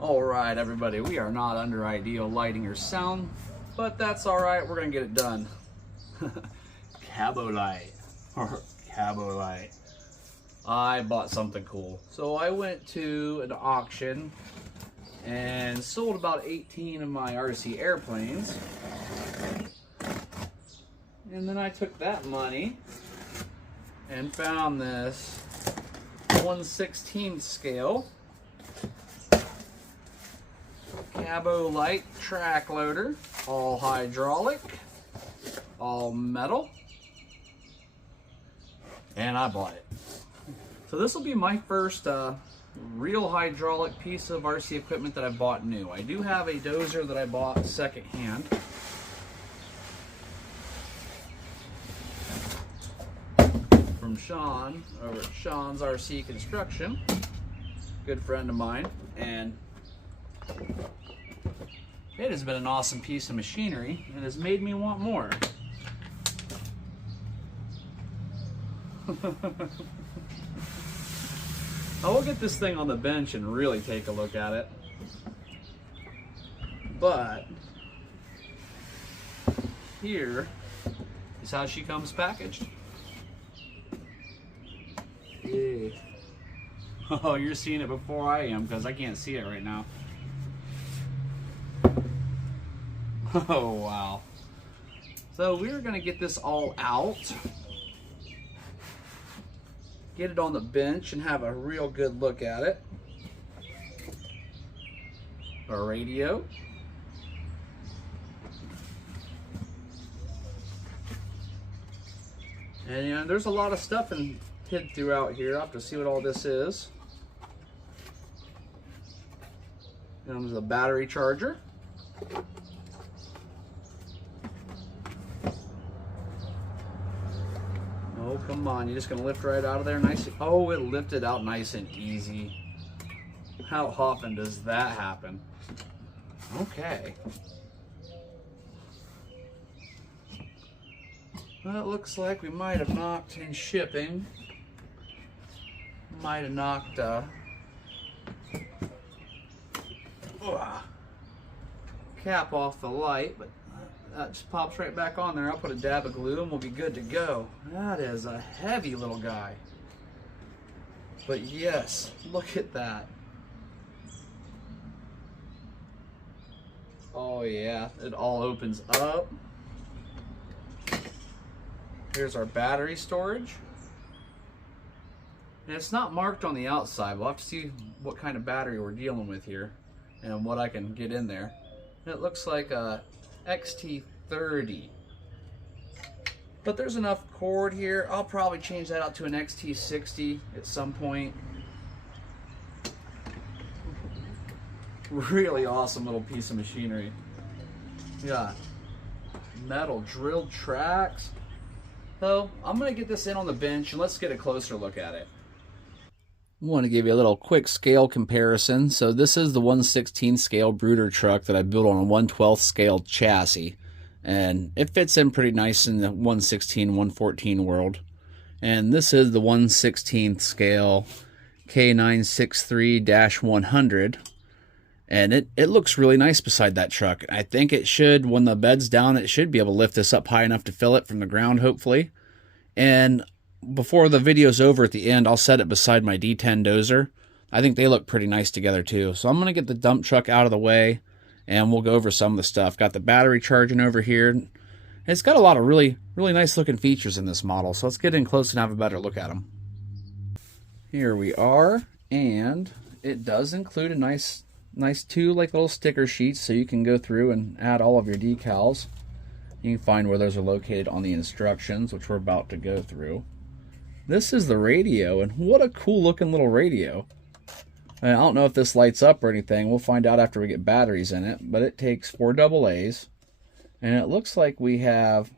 Alright everybody, we are not under ideal lighting or sound, but that's alright, we're gonna get it done. Kabolite, or Kabolite. I bought something cool. So I went to an auction and sold about 18 of my RC airplanes. And then I took that money and found this 1/16 scale Kabolite track loader, all hydraulic, all metal, and I bought it. So this will be my first real hydraulic piece of RC equipment that I bought new. I do have a dozer that I bought secondhand. From Sean over at Sean's RC Construction, good friend of mine, and it has been an awesome piece of machinery and has made me want more. I will get this thing on the bench and really take a look at it, but here is how she comes packaged. Yeah. Oh, you're seeing it before I am because I can't see it right now. Oh wow. So we're gonna get this all out, get it on the bench and have a real good look at it. Our radio. And you know, there's a lot of stuff hid throughout here. I'll have to see what all this is. And there's a battery charger. Oh, come on. You're just going to lift right out of there nice. Oh, it lifted out nice and easy. How often does that happen? Okay. Well, it looks like we might have knocked in shipping. Might have knocked cap off the light, but that just pops right back on there. I'll put a dab of glue and we'll be good to go. That is a heavy little guy. But yes, look at that. Oh yeah, it all opens up. Here's our battery storage. And it's not marked on the outside. We'll have to see what kind of battery we're dealing with here and what I can get in there. And it looks like a XT30. But there's enough cord here. I'll probably change that out to an XT60 at some point. Really awesome little piece of machinery. Yeah, metal drilled tracks. So I'm gonna get this in on the bench and let's get a closer look at it. I want to give you a little quick scale comparison. So this is the 1/16 scale brooder truck that I built on a 1/12 scale chassis. And it fits in pretty nice in the 1/16, 1/14 world. And this is the 1/16 scale k963-100. And it looks really nice beside that truck. I think it should, when the bed's down, it should be able to lift this up high enough to fill it from the ground, hopefully. And before the video's over at the end, I'll set it beside my D10 dozer. I think they look pretty nice together too. So I'm going to get the dump truck out of the way and we'll go over some of the stuff. Got the battery charging over here. It's got a lot of really nice looking features in this model. So let's get in close and have a better look at them. Here we are, and it does include a nice two little sticker sheets so you can go through and add all of your decals. You can find where those are located on the instructions, which we're about to go through. This is the radio, and what a cool looking little radio. And I don't know if this lights up or anything. We'll find out after we get batteries in it, but it takes 4 AA's. And it looks like we have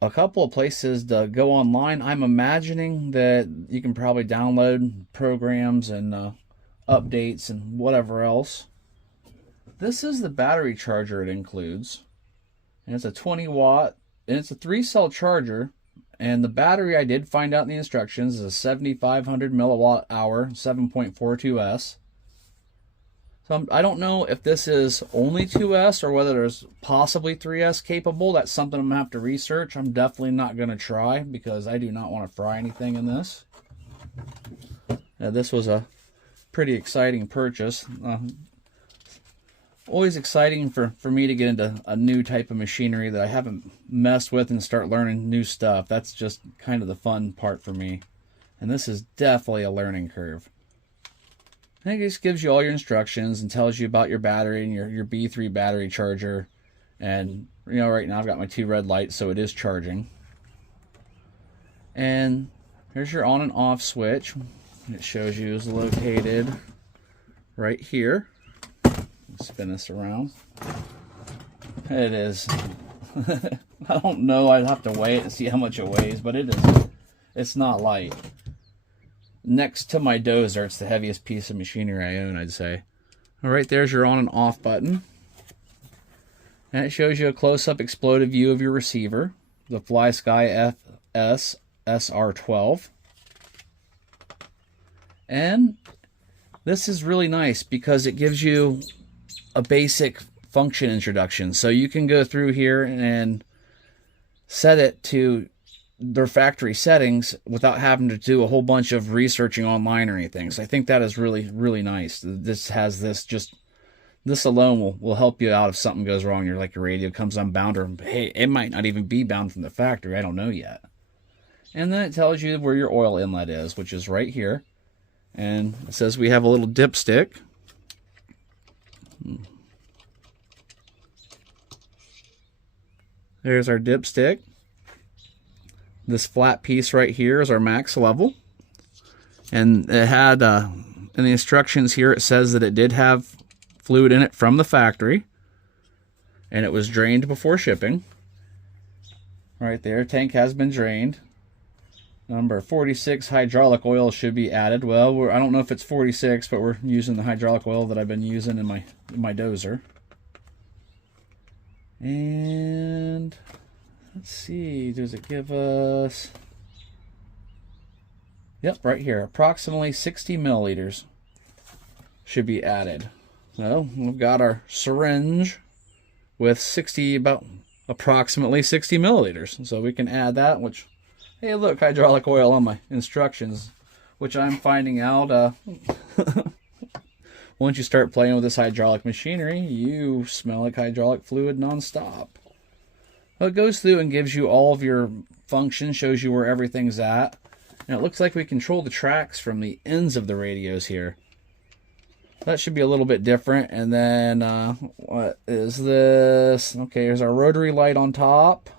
a couple of places to go online. I'm imagining that you can probably download programs and updates and whatever else. This is the battery charger it includes. And it's a 20 watt, and it's a 3-cell charger. And the battery, I did find out in the instructions, is a 7,500 milliwatt hour 7.42S. So I don't know if this is only 2S or whether there's possibly 3S capable. That's something I'm going to have to research. I'm definitely not going to try because I do not want to fry anything in this. This was a pretty exciting purchase. Always exciting for me to get into a new type of machinery that I haven't messed with and start learning new stuff. That's just kind of the fun part for me. And this is definitely a learning curve. And it just gives you all your instructions and tells you about your battery and your B3 battery charger. And, you know, right now I've got my 2 red lights, so it is charging. And here's your on and off switch. It shows you is located right here. Spin this around. It is. I don't know. I'd have to weigh it and see how much it weighs, but it's not light. Next to my dozer, it's the heaviest piece of machinery I own, I'd say. All right, there's your on and off button. And it shows you a close-up exploded view of your receiver, the FlySky FS SR12. And this is really nice because it gives you a basic function introduction. So you can go through here and set it to their factory settings without having to do a whole bunch of researching online or anything. So I think that is really, really nice. This has this alone will help you out if something goes wrong. You're like your radio comes unbound, or hey, it might not even be bound from the factory. I don't know yet. And then it tells you where your oil inlet is, which is right here. And it says we have a little dipstick. There's our dipstick. This flat piece right here is our max level. And it had, in the instructions here, it says that it did have fluid in it from the factory. And it was drained before shipping. Right there, tank has been drained. Number 46 hydraulic oil should be added. Well, I don't know if it's 46, but we're using the hydraulic oil that I've been using in my dozer. And let's see, does it give us... Yep, right here. Approximately 60 milliliters should be added. So we've got our syringe with approximately 60 milliliters. So we can add that, which... Hey, look, hydraulic oil on my instructions, which I'm finding out once you start playing with this hydraulic machinery, you smell like hydraulic fluid nonstop. Well, it goes through and gives you all of your functions, shows you where everything's at. And it looks like we control the tracks from the ends of the radios here. That should be a little bit different. And then, what is this? Okay, here's our rotary light on top.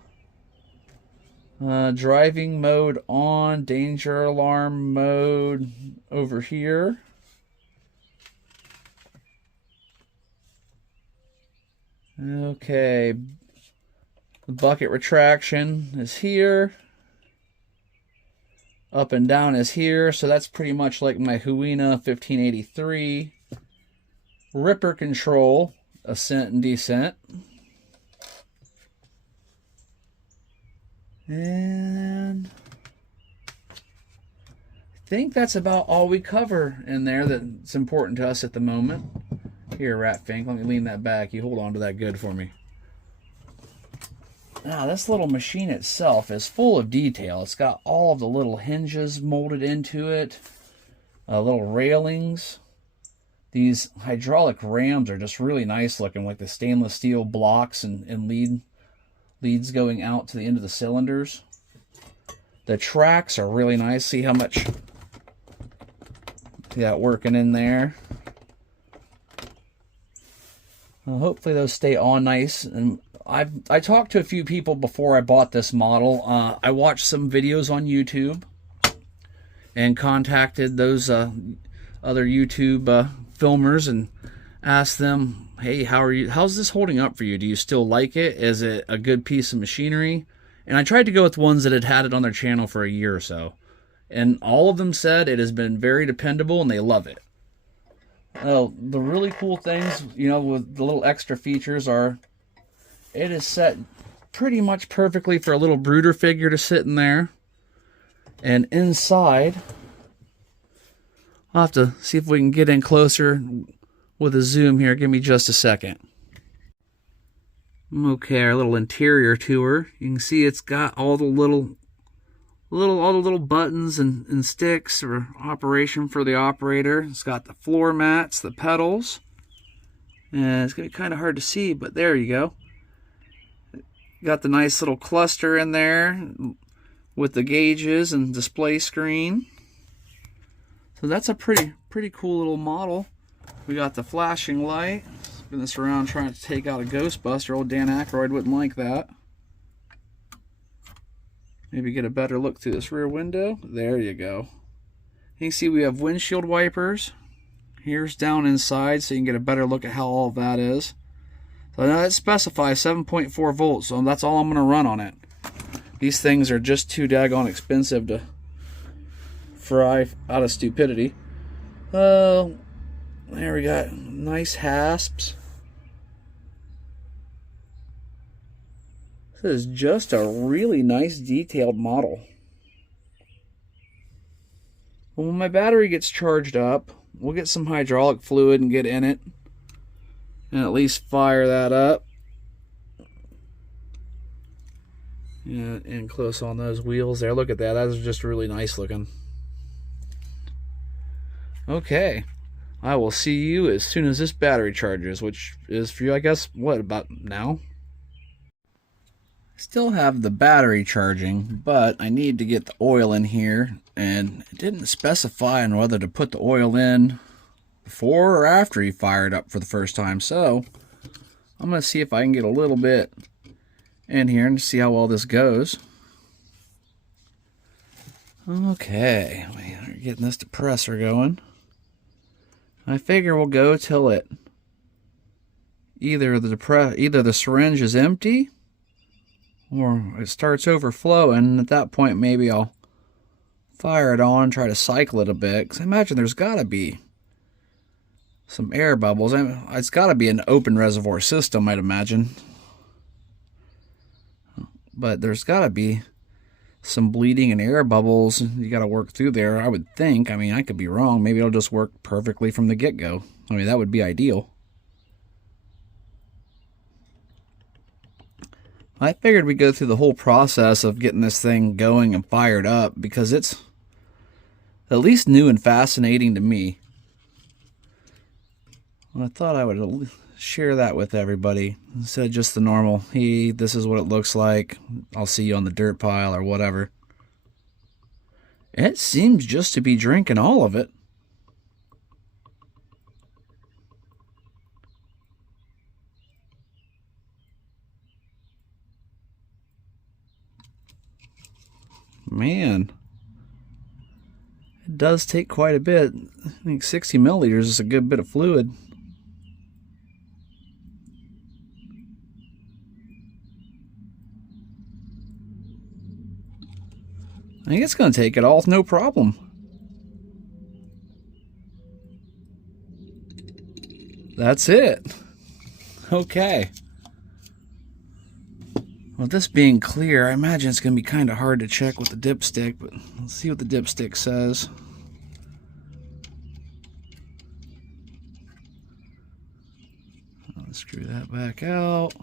Driving mode on, danger alarm mode over here. Okay, the bucket retraction is here. Up and down is here, so that's pretty much like my Huina 1583. Ripper control, ascent and descent. And I think that's about all we cover in there that's important to us at the moment. Here, Ratfink, let me lean that back. You hold on to that good for me. Now, this little machine itself is full of detail. It's got all of the little hinges molded into it, little railings. These hydraulic rams are just really nice looking, like the stainless steel blocks and leads going out to the end of the cylinders. The tracks are really nice. See how much you got working in there. Well, hopefully those stay on nice. And I talked to a few people before I bought this model. I watched some videos on YouTube and contacted those other YouTube filmers and asked them, hey, how's this holding up for you? Do you still like it? Is it a good piece of machinery? And I tried to go with ones that had it on their channel for a year or so. And all of them said it has been very dependable and they love it. The really cool things, you know, with the little extra features are, it is set pretty much perfectly for a little brooder figure to sit in there. And inside, I'll have to see if we can get in closer with a zoom here. Give me just a second. Okay, our little interior tour. You can see it's got all the little buttons and sticks for operation for the operator. It's got the floor mats, the pedals, and it's gonna be kind of hard to see, but there you go. Got the nice little cluster in there with the gauges and display screen. So that's a pretty cool little model. We got the flashing light. Spin this around trying to take out a Ghostbuster. Old Dan Aykroyd wouldn't like that. Maybe get a better look through this rear window. There you go. You can see we have windshield wipers. Here's down inside so you can get a better look at how all of that is. So now it specifies 7.4 volts, so that's all I'm going to run on it. These things are just too daggone expensive to fry out of stupidity. There we got nice hasps. This is just a really nice detailed model. When my battery gets charged up, we'll get some hydraulic fluid and get in it and at least fire that up. Yeah, and close on those wheels there. Look at that. That is just really nice looking. Okay. I will see you as soon as this battery charges, which is for you, I guess, what, about now? Still have the battery charging, but I need to get the oil in here, and it didn't specify on whether to put the oil in before or after you fire it up for the first time. So I'm going to see if I can get a little bit in here and see how well this goes. Okay, we're getting this depressor going. I figure we'll go till it either the syringe is empty or it starts overflowing. At that point, maybe I'll fire it on and try to cycle it a bit, because I imagine there's got to be some air bubbles. It's got to be an open reservoir system, I'd imagine. But there's got to be some bleeding and air bubbles you got to work through there, I would think. I mean, I could be wrong. Maybe it'll just work perfectly from the get-go. I mean, that would be ideal. I figured we'd go through the whole process of getting this thing going and fired up, because it's at least new and fascinating to me. I thought I would share that with everybody instead of just the normal, hey, this is what it looks like, I'll see you on the dirt pile or whatever. It seems just to be drinking all of it. Man, it does take quite a bit. I think 60 milliliters is a good bit of fluid. I think it's going to take it all, no problem. That's it. Okay. Well, this being clear, I imagine it's going to be kind of hard to check with the dipstick, but let's see what the dipstick says. I'll screw that back out.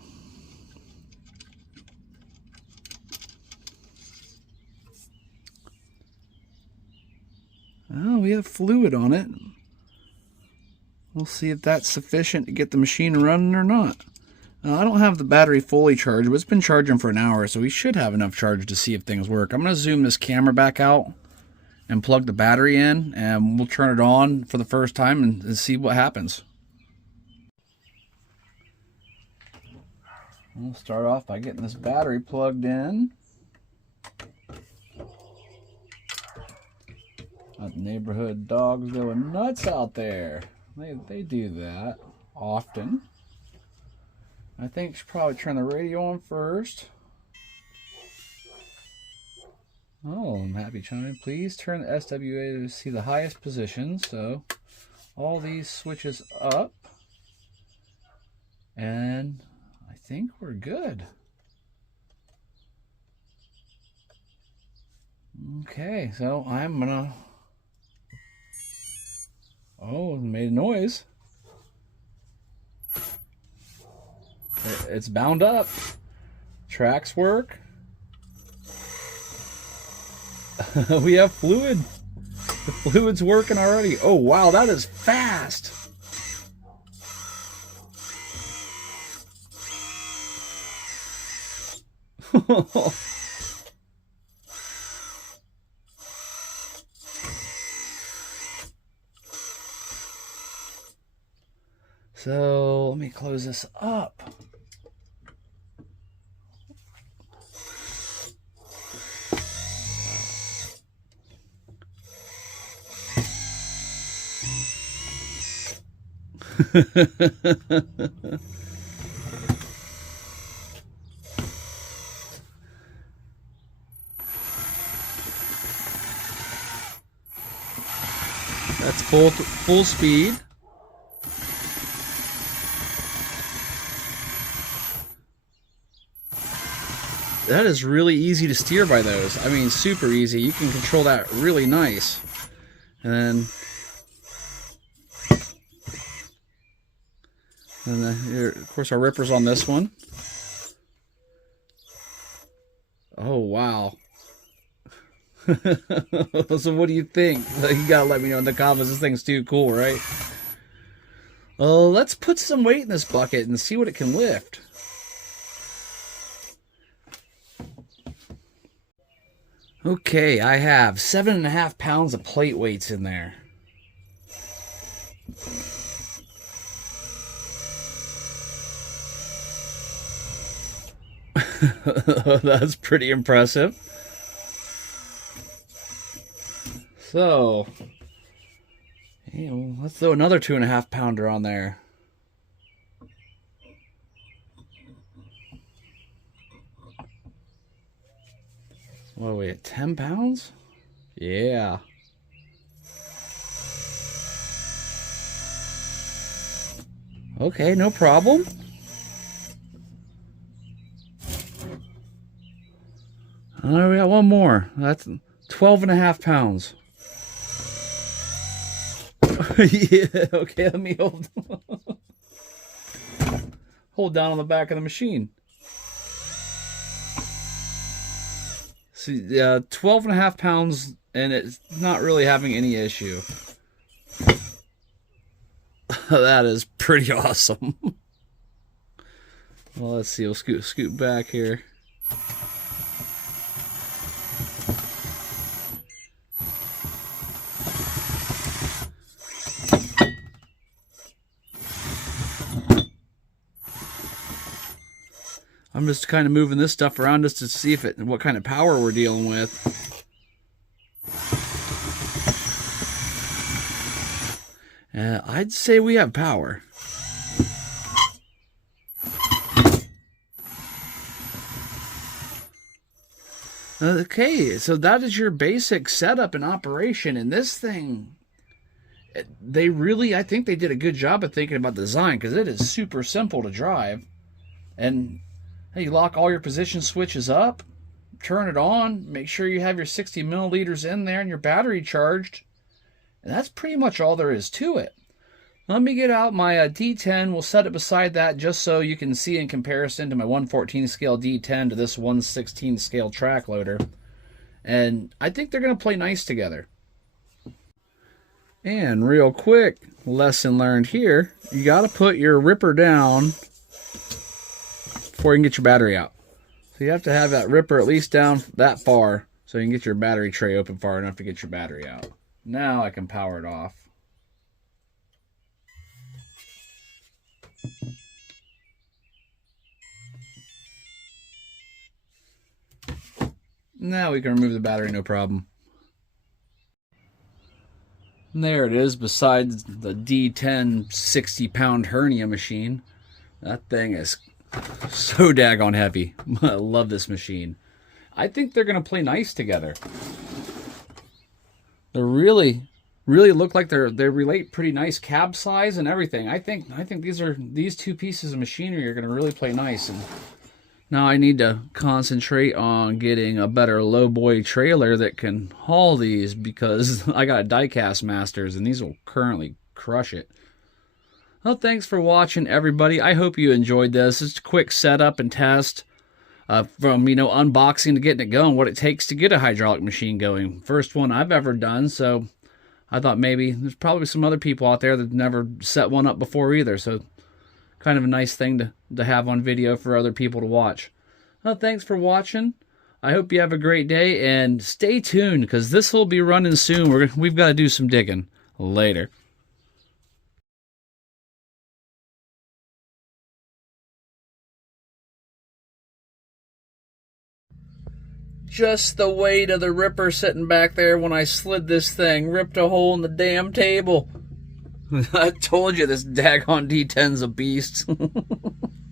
Oh, we have fluid on it. We'll see if that's sufficient to get the machine running or not. I don't have the battery fully charged, but it's been charging for an hour, so we should have enough charge to see if things work. I'm going to zoom this camera back out and plug the battery in, and we'll turn it on for the first time and see what happens. We'll start off by getting this battery plugged in. Got the neighborhood dogs going nuts out there. They do that often. I think I should probably turn the radio on first. Oh, I'm happy chiming. Please turn the SWA to see the highest position. So all these switches up. And I think we're good. Okay, so I'm gonna... Oh, it made a noise. it's bound up. Tracks work. We have fluid. The fluid's working already. Oh, wow, that is fast. So let me close this up. That's full speed. That is really easy to steer by those. I mean, super easy. You can control that really nice. And then here, of course, our ripper's on this one. Oh, wow. So what do you think? You gotta let me know in the comments. This thing's too cool, right? Let's put some weight in this bucket and see what it can lift. Okay, I have 7.5 pounds of plate weights in there. That's pretty impressive. So, let's throw another 2.5 pounder on there. What are we at, 10 pounds? Yeah. Okay, no problem. All right, we got one more. That's 12.5 pounds. Yeah, okay, let me hold down on the back of the machine. See, 12.5 pounds, and it's not really having any issue. That is pretty awesome. Well, let's see. We'll scoot back here. I'm just kind of moving this stuff around just to see what kind of power we're dealing with. I'd say we have power. Okay, so that is your basic setup and operation. And this thing, I think they did a good job of thinking about design, because it is super simple to drive. And you lock all your position switches up, turn it on, make sure you have your 60 milliliters in there and your battery charged. And that's pretty much all there is to it. Let me get out my D10. We'll set it beside that just so you can see in comparison to my 1/14 scale D10 to this 1/16 scale track loader. And I think they're going to play nice together. And real quick, lesson learned here, you got to put your ripper down before you can get your battery out. So you have to have that ripper at least down that far so you can get your battery tray open far enough to get your battery out. Now I can power it off. Now we can remove the battery, no problem. And there it is, besides the D10 60-pound hernia machine. That thing is so daggone heavy. I love this machine. I think they're going to play nice together. They really look like they relate pretty nice cab size and everything. I think these two pieces of machinery are going to really play nice. And now I need to concentrate on getting a better lowboy trailer that can haul these, because I got a diecast masters and these will currently crush it. Well, thanks for watching, everybody. I hope you enjoyed this. It's a quick setup and test from, unboxing to getting it going, what it takes to get a hydraulic machine going. First one I've ever done, so I thought maybe there's probably some other people out there that never set one up before either, so kind of a nice thing to have on video for other people to watch. Well, thanks for watching. I hope you have a great day, and stay tuned, because this will be running soon. We've got to do some digging. Later. Just the weight of the ripper sitting back there when I slid this thing ripped a hole in the damn table. I told you this daggone D10's a beast.